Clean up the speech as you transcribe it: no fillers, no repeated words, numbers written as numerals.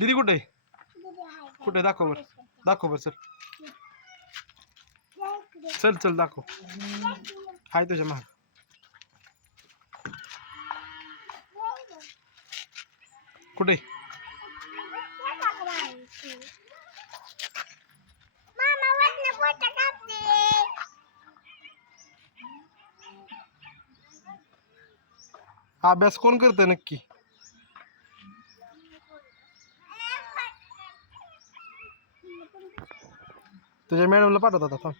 दीदी कुठे आहे? कुठे दाखव बर, दाखव बर सर. चल चल दाखव. हाय तुझ्या महाग. कुठे? अभ्यास कोण करतंय नक्की? तुझ्या मॅडमला पाठवत आता थांब.